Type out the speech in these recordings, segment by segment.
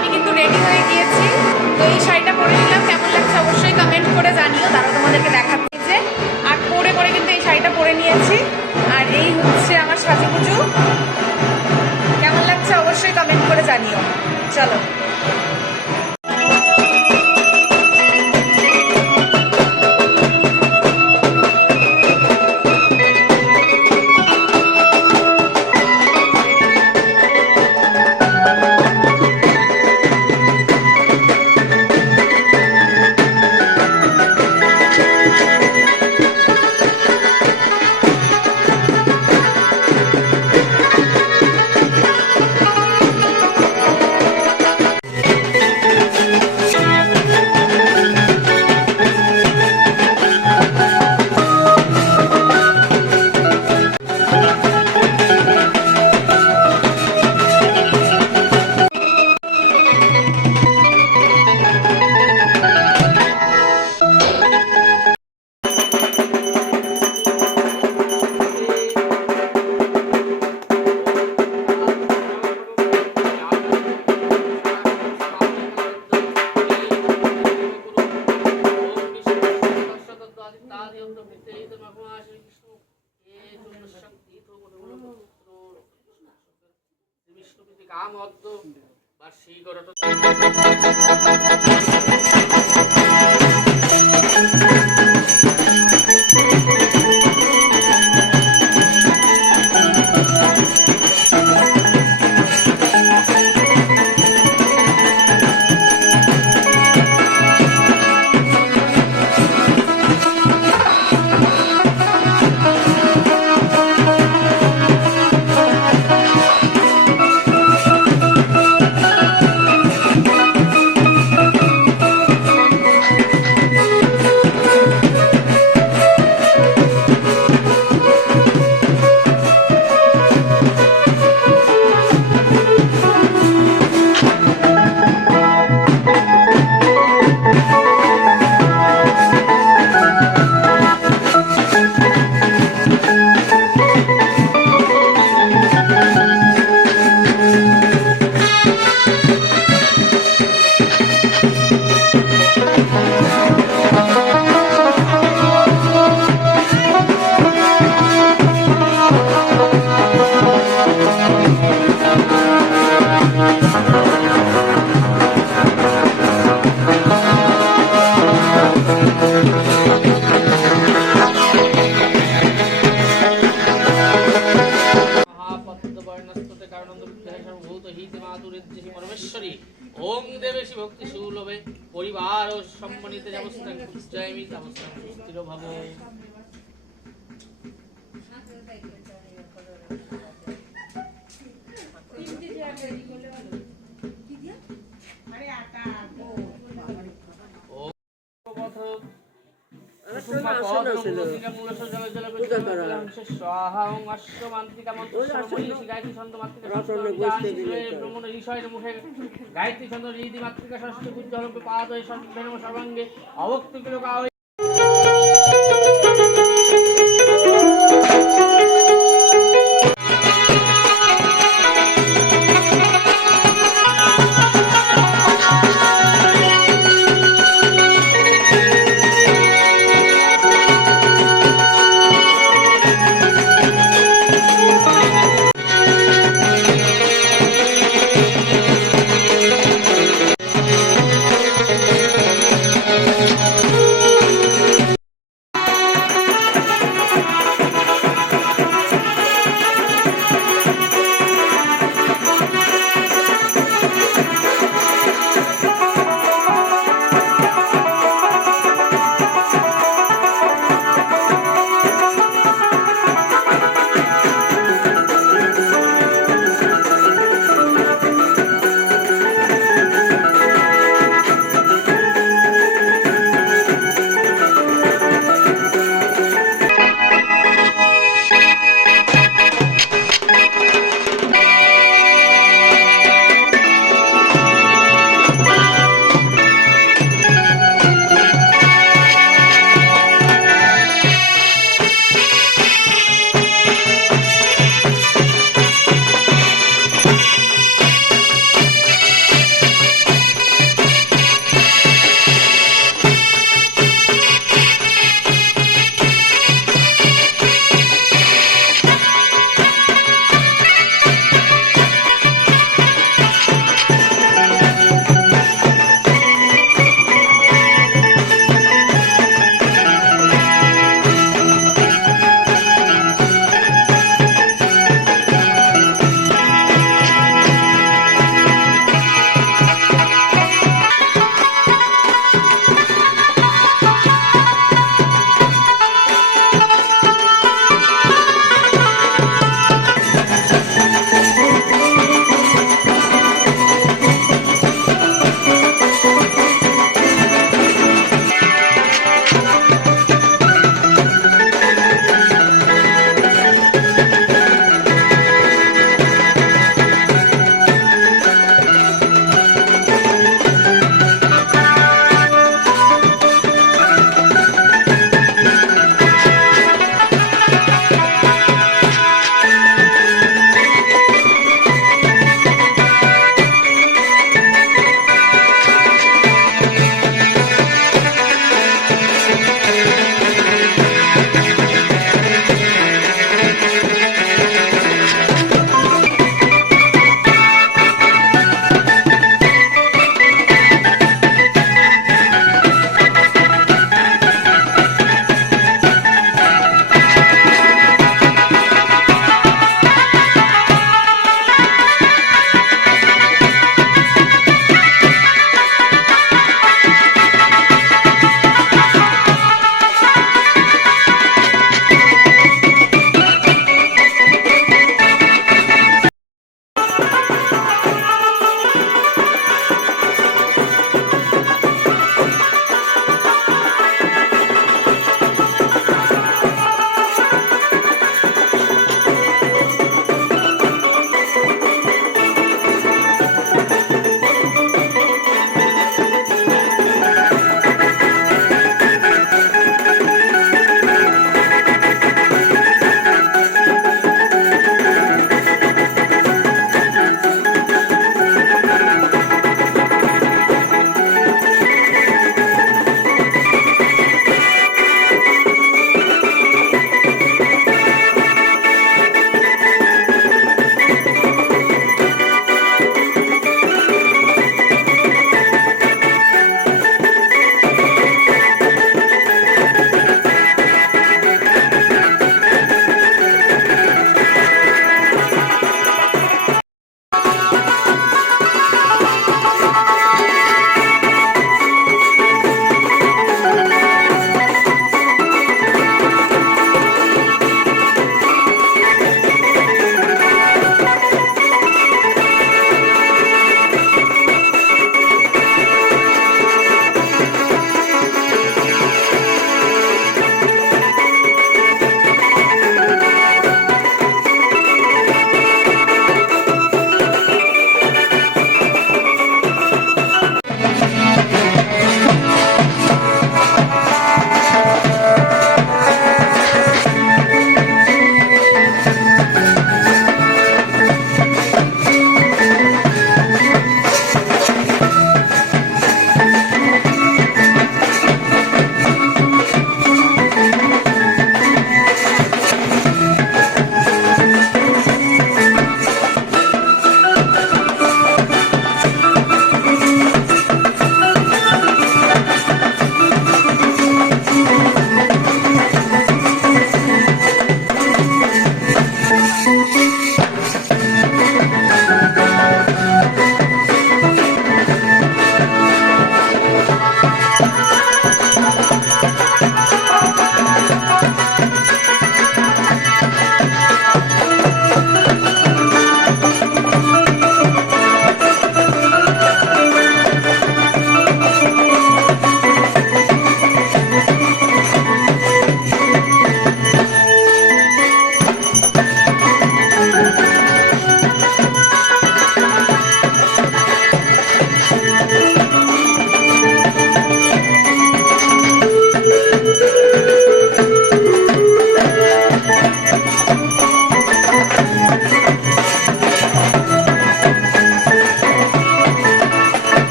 আমি কিন্তু রেডি হয়ে গিয়েছি। তো এই শাড়িটা পরে নিলাম, কেমন লাগছে অবশ্যই কমেন্ট করে জানিও। তারা তোমাদেরকে দেখাচ্ছি যে আর পরে পরে কিন্তু এই শাড়িটা পরে নিয়েছি। আর এই হচ্ছে আমার সাজুগুজু, কেমন লাগছে অবশ্যই কমেন্ট করে জানিও। চলো। ओम देवेशी भक्ति सुलभे परिवार और सम्मानित जमस्तं जयमी जमस्तं स्थिरो भवो गायत्री छंद रीति मातृका षष्ठ उज्ज्वल पाद सर्वांगे अवक्ति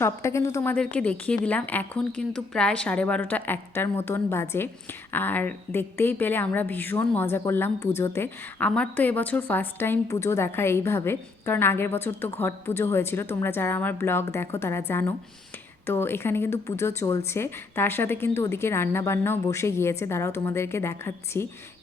সবটা কিন্তু তোমাদেরকে দেখিয়ে দিলাম। এখন কিন্তু প্রায় 12:30 1টার মতন বাজে। আর দেখতেই পেলে আমরা ভীষণ মজা করলাম পুজোতে। আমার তো এবছর ফার্স্ট টাইম পুজো দেখা এইভাবে, কারণ আগের বছর তো ঘট পুজো হয়েছিল, তোমরা যারা আমার ব্লগ দেখো তারা জানো। তো এখানে কিন্তু পুজো চলছে, তার সাথে কিন্তু ওদিকে রান্নাবান্নাও বসে গিয়েছে। দাঁড়াও তোমাদেরকে দেখাচ্ছি।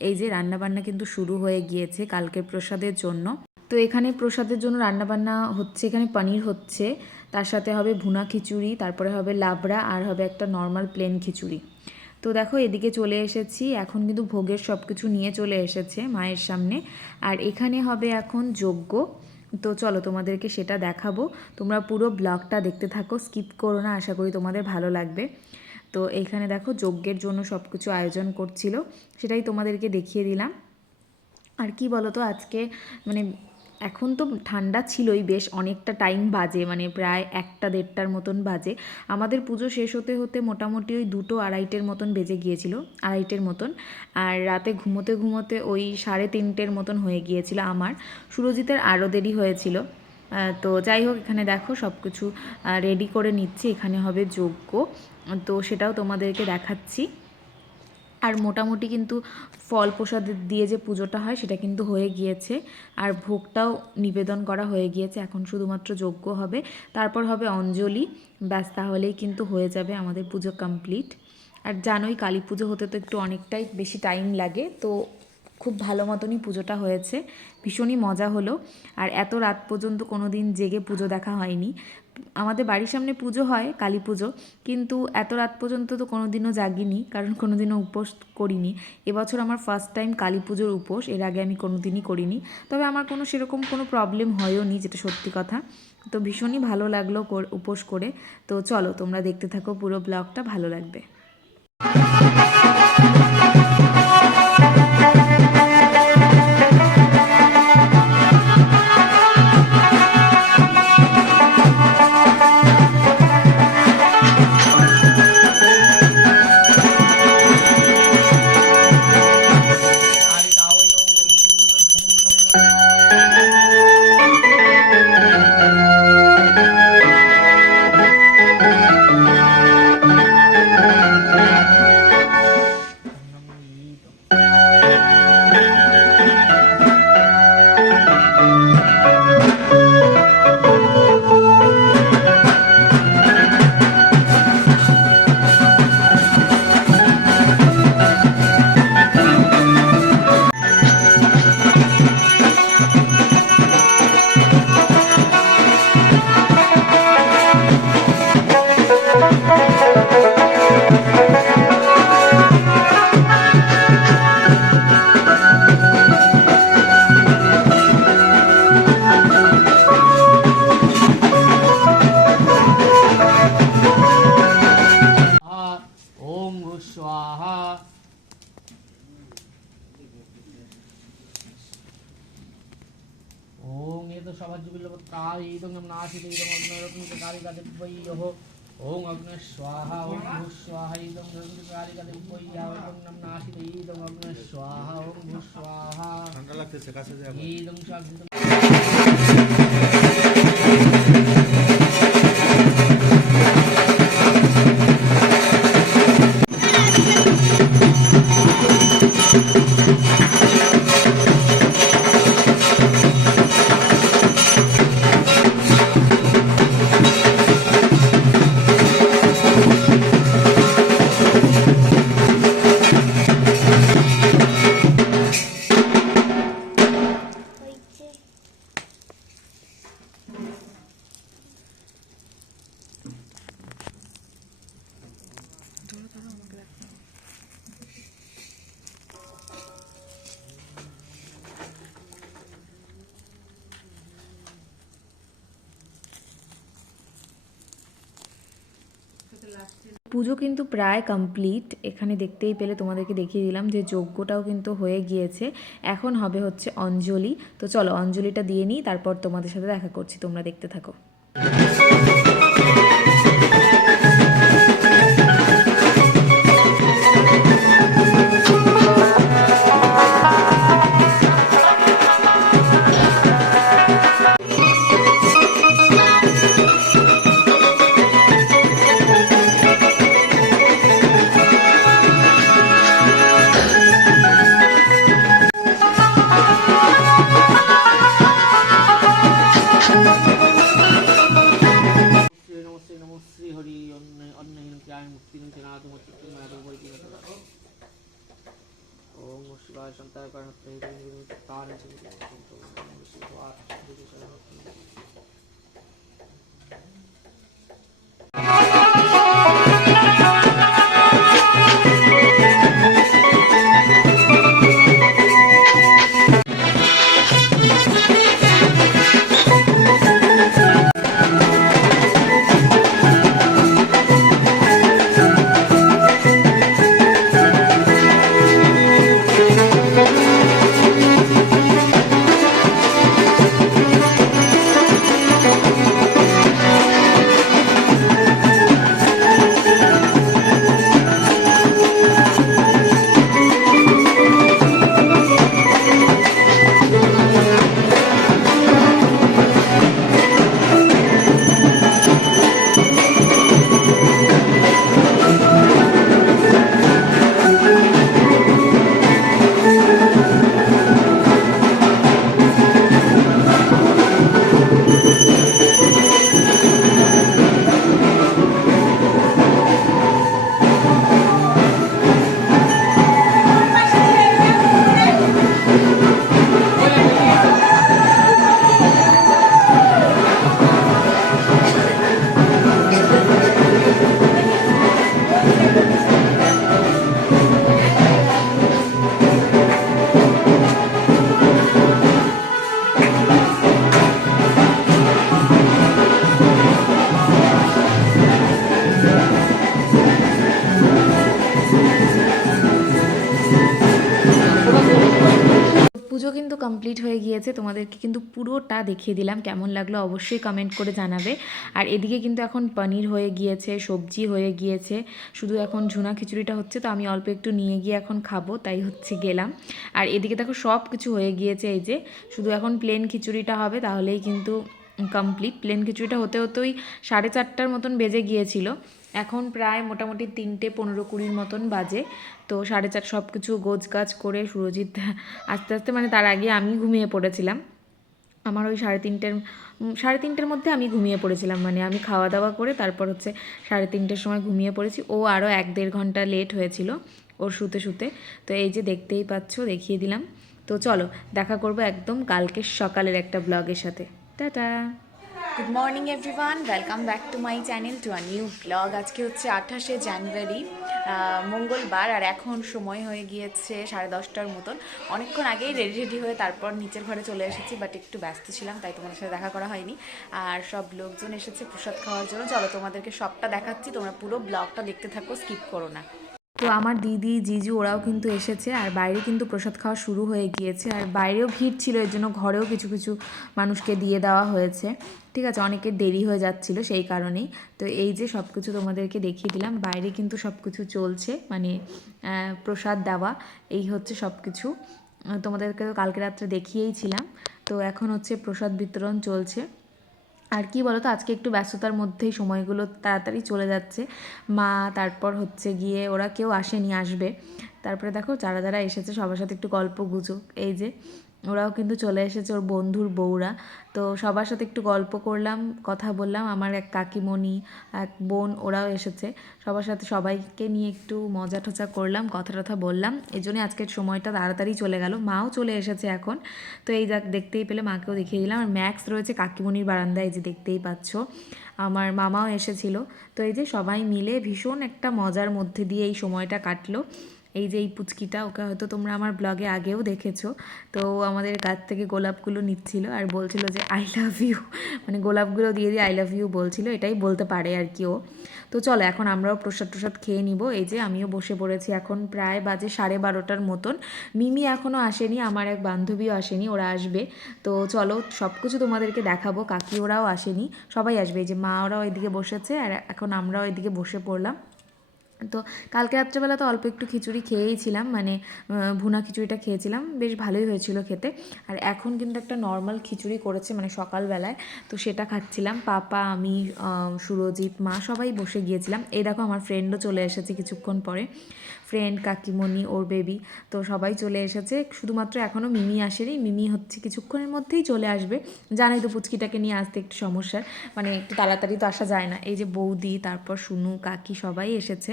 এই যে রান্নাবান্না কিন্তু শুরু হয়ে গিয়েছে কালকের প্রসাদের জন্য। তো এখানে প্রসাদের জন্য রান্নাবান্না হচ্ছে, এখানে পনির হচ্ছে, তার সাথে হবে ভুনা খিচুড়ি, তারপরে হবে লাবড়া, আর হবে একটা নর্মাল প্লেন খিচুড়ি। তো দেখো এদিকে চলে এসেছি, এখন কিন্তু ভোগের সব কিছু নিয়ে চলে এসেছে মায়ের সামনে। আর এখানে হবে এখন যজ্ঞ। তো চলো তোমাদেরকে সেটা দেখাবো, তোমরা পুরো ব্লগটা দেখতে থাকো, স্কিপ করো না, আশা করি তোমাদের ভালো লাগবে। তো এইখানে দেখো যজ্ঞের জন্য সব কিছু আয়োজন করছিল, সেটাই তোমাদেরকে দেখিয়ে দিলাম। আর কি বলো তো, আজকে মানে এখন তো ঠান্ডা ছিলই, বেশ অনেকটা টাইম বাজে, মানে প্রায় 1টা 1:30টার মতন বাজে। আমাদের পুজো শেষ হতে হতে মোটামুটি ওই 2টো 2:30টের মতন বেজে গিয়েছিল, 2:30টের মতন। আর রাতে ঘুমোতে ঘুমোতে ওই 3:30টের মতন হয়ে গিয়েছিল আমার। সুরজিতের আরও দেরি হয়েছিল। তো যাই হোক, এখানে দেখো সব কিছু রেডি করে নিচ্ছি, এখানে হবে যজ্ঞ, তো সেটাও তোমাদেরকে দেখাচ্ছি। আর মোটামুটি কিন্তু ফল প্রসাদ দিয়ে যে পুজোটা হয় সেটা কিন্তু হয়ে গিয়েছে, আর ভোগটাও নিবেদন করা হয়ে গিয়েছে। এখন শুধুমাত্র যজ্ঞ হবে, তারপর হবে অঞ্জলি, ব্যাস তাহলেই কিন্তু হয়ে যাবে আমাদের পুজো কমপ্লিট। আর জানোই কালী পুজো হতে তো একটু অনেকটাই বেশি টাইম লাগে, তো খুব ভালো মতনই পুজোটা হয়েছে, ভীষণই মজা হলো। আর এত রাত পর্যন্ত কোনো দিন জেগে পুজো দেখা হয়নি। আমাদের বাড়ির সামনে পুজো হয় কালী পুজো, কিন্তু এত রাত পর্যন্ত তো কোনো দিনও জাগিনি, কারণ কোনো দিনও উপোস করিনি। এবছর আমার ফার্স্ট টাইম কালী পুজোর উপোস, এর আগে আমি কোনো দিনই করিনি। তবে আমার কোনো সেরকম কোনো প্রবলেম হয়ও নি, যেটা সত্যি কথা। তো ভীষণই ভালো লাগলো উপোস করে। তো চলো তোমরা দেখতে থাকো পুরো ব্লগটা, ভালো লাগবে। ओम अग्नि स्वाहा ओम भू स्वाहा इदं कालिकादिव्यया ओम नम नासिते इदं अग्नि स्वाहा ओम भू स्वाहा ठंडा लगते से कासे जाए इदं शांति পুজো কিন্তু প্রায় কমপ্লিট, এখানে দেখতেই পেলে, তোমাদেরকে দেখিয়ে দিলাম যে যজ্ঞটাও কিন্তু হয়ে গিয়েছে। এখন হবে হচ্ছে অঞ্জলি। তো চলো অঞ্জলিটা দিয়ে নিই, তারপর তোমাদের সাথে দেখা করছি, তোমরা দেখতে থাকো। তার কারণ তার আছে পুজো কিন্তু কমপ্লিট হয়ে গিয়েছে, তোমাদেরকে কিন্তু পুরোটা দেখিয়ে দিলাম। কেমন লাগলো অবশ্যই কমেন্ট করে জানাবে। আর এদিকে কিন্তু এখন পনির হয়ে গিয়েছে, সবজি হয়ে গিয়েছে, শুধু এখন ঝুনা খিচুড়িটা হচ্ছে, তো আমি অল্প একটু নিয়ে গিয়ে এখন খাবো, তাই হচ্ছে গেলাম। আর এদিকে দেখো সব কিছু হয়ে গিয়েছে, এই যে শুধু এখন প্লেন খিচুড়িটা হবে, তাহলেই কিন্তু কমপ্লিট। প্লেন খিচুড়িটা হতে হতেই 4:30 মতন বেজে গিয়েছিল। এখন প্রায় মোটামুটি 3:15-20 মতন বাজে। তো 4:30 সব কিছু গোছগাছ করে সুরজিৎ আস্তে আস্তে, মানে তার আগে আমি ঘুমিয়ে পড়েছিলাম। আমার ওই 3:30-3:30 মধ্যে আমি ঘুমিয়ে পড়েছিলাম, মানে আমি খাওয়া দাওয়া করে তারপর হচ্ছে 3:30 সময় ঘুমিয়ে পড়েছি। ও আরও 1-1.5 ঘন্টা লেট হয়েছিল ওর শুতে শুতে। তো এই যে দেখতেই পাচ্ছ, দেখিয়ে দিলাম। তো চলো দেখা করবো একদম কালকে সকালের একটা ব্লগের সাথে। Tata. Good morning everyone, welcome back to my channel, to a new blog. আজকে হচ্ছে 28শে জানুয়ারি, মঙ্গলবার, আর এখন সময় হয়ে গিয়েছে 10:30টার মতন। অনেকক্ষণ আগেই রেডি হয়ে তারপর নিচের ঘরে চলে এসেছি, বাট একটু ব্যস্ত ছিলাম তাই তোমাদের সাথে দেখা করা হয়নি। আর সব লোকজন এসেছে প্রসাদ খাওয়ার জন্য। চলো তোমাদেরকে সবটা দেখাচ্ছি, তোমরা পুরো ব্লগটা দেখতে থাকো, স্কিপ করো না। তো আমার দিদি জিজু ওরাও কিন্তু এসেছে, আর বাইরে কিন্তু প্রসাদ খাওয়া শুরু হয়ে গিয়েছে। আর বাইরেও ভিড় ছিল, এর জন্য ঘরেও কিছু কিছু মানুষকে দিয়ে দেওয়া হয়েছে। ঠিক আছে, অনেকের দেরি হয়ে যাচ্ছিল সেই কারণেই। তো এই যে সব কিছু তোমাদেরকে দেখিয়ে দিলাম, বাইরে কিন্তু সব কিছু চলছে, মানে প্রসাদ দেওয়া, এই হচ্ছে সব কিছু। তোমাদেরকে তো কালকে রাত্রে দেখিয়েইছিলাম। তো এখন হচ্ছে প্রসাদ বিতরণ চলছে। আর কি বলো তো, আজকে একটু ব্যস্ততার মধ্যেই সময়গুলো তাড়াতাড়ি চলে যাচ্ছে। মা, তারপর হচ্ছে গিয়ে ওরা কেউ আসেনি, আসবে। তারপরে দেখো যারা যারা এসেছে সবার সাথে একটু গল্প গুজব, এই যে ওরাও কিন্তু চলে এসেছে, ওর বন্ধুর বউরা। তো সবার সাথে একটু গল্প করলাম, কথা বললাম। আমার এক কাকিমণি, এক বোন, ওরাও এসেছে। সবার সাথে সবাইকে নিয়ে একটু মজা টজা করলাম, কথা টথা বললাম। এই জন্যই আজকের সময়টা তাড়াতাড়ি চলে গেল। মাও চলে এসেছে এখন। তো এই দেখতেই পেলে, মাকেও দেখিয়ে দিলাম। আর ম্যাক্স রয়েছে কাকিমণির বারান্দায়, এই যে দেখতেই পাচ্ছ। আমার মামাও এসেছিল। তো এই যে সবাই মিলে ভীষণ একটা মজার মধ্যে দিয়ে এই সময়টা কাটলো। এই যে এই পুচকিটা, ওকে হয়তো তোমরা আমার ব্লগে আগেও দেখেছো। তো আমাদের গাছ থেকে গোলাপগুলো নিচ্ছিল আর বলছিল যে আই লাভ ইউ, মানে গোলাপগুলো দিয়ে দিয়ে আই লাভ ইউ বলছিল, এটাই বলতে পারে আর কি ও। তো চলো এখন আমরাও প্রসাদ টসাদ খেয়ে নিব। এই যে আমিও বসে পড়েছি, এখন প্রায় বাজে 12:30টার মতন। মিমি এখনও আসেনি, আমার এক বান্ধবীও আসেনি, ওরা আসবে। তো চলো সব কিছু তোমাদেরকে দেখাবো। কাকি ওরাও আসেনি, সবাই আসবে। এই যে মা ওরাও এদিকে বসেছে, আর এখন আমরাও এদিকে বসে পড়লাম। তো কালকে রাত্রেবেলা তো অল্প একটু খিচুড়ি খেয়েইছিলাম, মানে ভুনা খিচুড়িটা খেয়েছিলাম, বেশ ভালোই হয়েছিল খেতে। আর এখন কিন্তু একটা নর্মাল খিচুড়ি করেছে, মানে সকালবেলায়, তো সেটা খাচ্ছিলাম। পাপা, আমি, সুরজিৎ, মা সবাই বসে গিয়েছিলাম। এই দেখো আমার ফ্রেন্ডও চলে এসেছে কিছুক্ষণ পরে। ফ্রেন্ড, কাকিমণি, ওর বেবি, তো সবাই চলে এসেছে। শুধুমাত্র এখনও মিমি আসেনি, মিমি হচ্ছে কিছুক্ষণের মধ্যেই চলে আসবে। জানাই তো পুচকিটাকে নিয়ে আসতে একটু সমস্যার, মানে একটু তাড়াতাড়ি তো আসা যায় না। এই যে বৌদি, তারপর সুনু, কাকি সবাই এসেছে।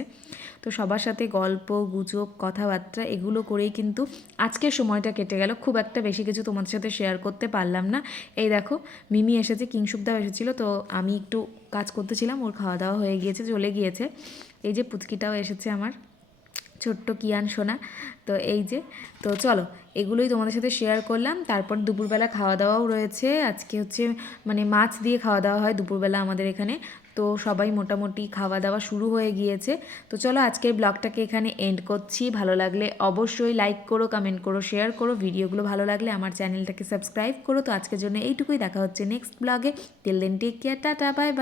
তো সবার সাথে গল্প গুজব কথাবার্তা এগুলো করেই কিন্তু আজকের সময়টা কেটে গেল। খুব একটা বেশি কিছু তোমাদের সাথে শেয়ার করতে পারলাম না। এই দেখো মিমি এসেছে, কিংশুকদাও এসেছিলো, তো আমি একটু কাজ করতেছিলাম, ওর খাওয়া দাওয়া হয়ে গিয়েছে, চলে গিয়েছে। এই যে পুচকিটাও এসেছে আমার, ছোট্ট কিয়ান সোনা। তো এই যে, তো চলো এগুলোই তোমাদের সাথে শেয়ার করলাম। তারপর দুপুরবেলা খাওয়া দাওয়াও রয়েছে। আজকে হচ্ছে মানে মাছ দিয়ে খাওয়া দাওয়া হয় দুপুরবেলা আমাদের এখানে। তো সবাই মোটামুটি খাওয়া দাওয়া শুরু হয়ে গিয়েছে। তো চলো আজকের ব্লগটাকে এখানে এন্ড করছি। ভালো লাগলে অবশ্যই লাইক করো, কমেন্ট করো, শেয়ার করো। ভিডিওগুলো ভালো লাগলে আমার চ্যানেলটাকে সাবস্ক্রাইব করো। তো আজকের জন্য এইটুকুই, দেখা হচ্ছে নেক্সট ব্লগে। Till then take care, tata, bye by.